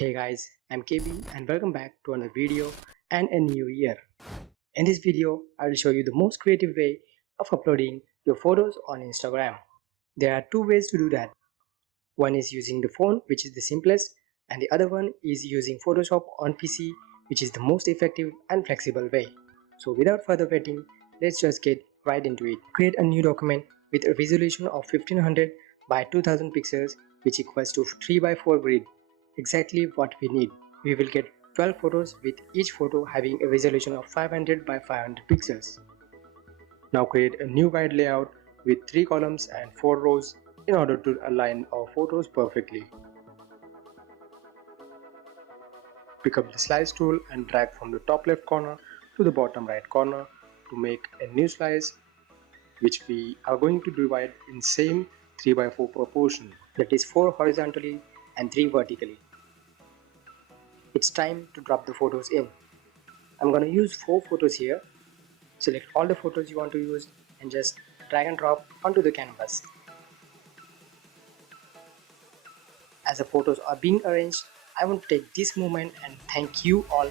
Hey guys, I'm KB and welcome back to another video and a new year. In this video, I will show you the most creative way of uploading your photos on Instagram. There are two ways to do that. One is using the phone, which is the simplest, and the other one is using Photoshop on PC, which is the most effective and flexible way. So without further waiting, let's just get right into it. Create a new document with a resolution of 1500 by 2000 pixels, which equals to 3 by 4 grid. Exactly what we need. We will get 12 photos with each photo having a resolution of 500 by 500 pixels. Now create a new guide layout with 3 columns and 4 rows in order to align our photos perfectly. Pick up the slice tool and drag from the top left corner to the bottom right corner to make a new slice, which we are going to divide in same 3 by 4 proportion, that is 4 horizontally and 3 vertically. It's time to drop the photos in. I'm going to use 4 photos here. Select all the photos you want to use and just drag and drop onto the canvas. As the photos are being arranged, I want to take this moment and thank you all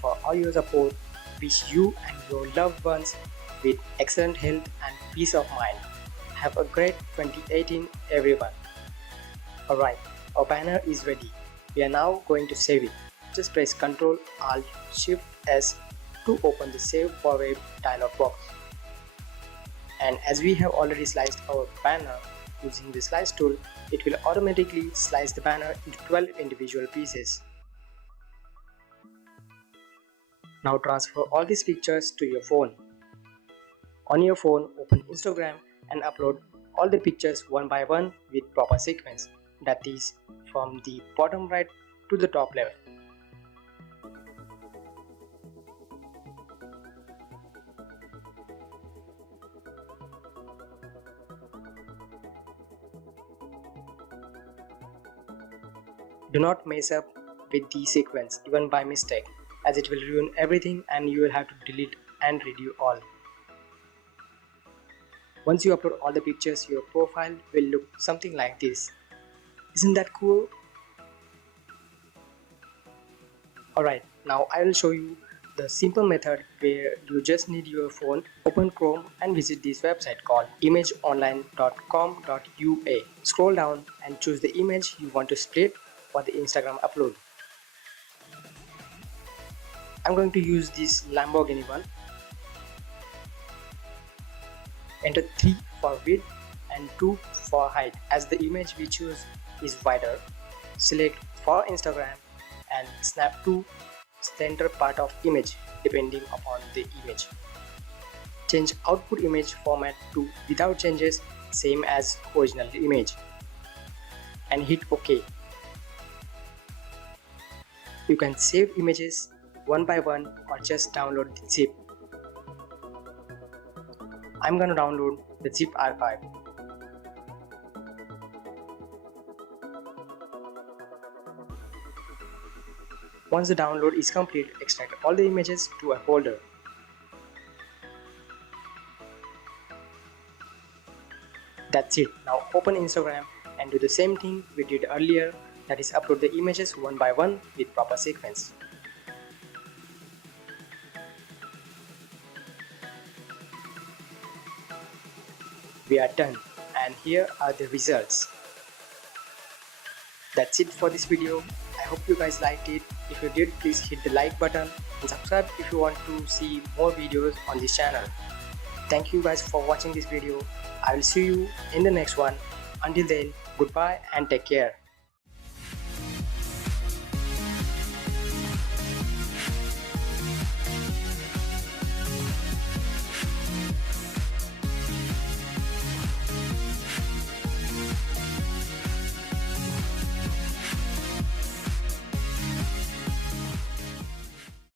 for all your support. Wish you and your loved ones with excellent health and peace of mind. Have a great 2018 everyone. Alright, our banner is ready. We are now going to save it. Just press Ctrl Alt Shift S to open the Save for Web dialog box. And as we have already sliced our banner using the slice tool, it will automatically slice the banner into 12 individual pieces. Now transfer all these pictures to your phone. On your phone, open Instagram and upload all the pictures one by one with proper sequence, that is, from the bottom right to the top left. Do not mess up with the sequence even by mistake, as it will ruin everything and you will have to delete and redo all. Once you upload all the pictures, your profile will look something like this. Isn't that cool? Alright, now I will show you the simple method where you just need your phone, open Chrome and visit this website called imageonline.com.ua. Scroll down and choose the image you want to split for the Instagram upload. I'm going to use this Lamborghini one. Enter 3 for width and 2 for height, as the image we choose is wider. Select for Instagram and snap to center part of image depending upon the image. Change output image format to without changes, same as original image, and hit OK. You can save images one by one or just download the zip. I'm gonna download the zip archive. Once the download is complete, extract all the images to a folder. That's it. Now open Instagram and do the same thing we did earlier, that is upload the images one by one with proper sequence. We are done and here are the results. That's it for this video. I hope you guys liked it. If you did, please hit the like button and subscribe if you want to see more videos on this channel. Thank you guys for watching this video. I will see you in the next one. Until then, goodbye and take care.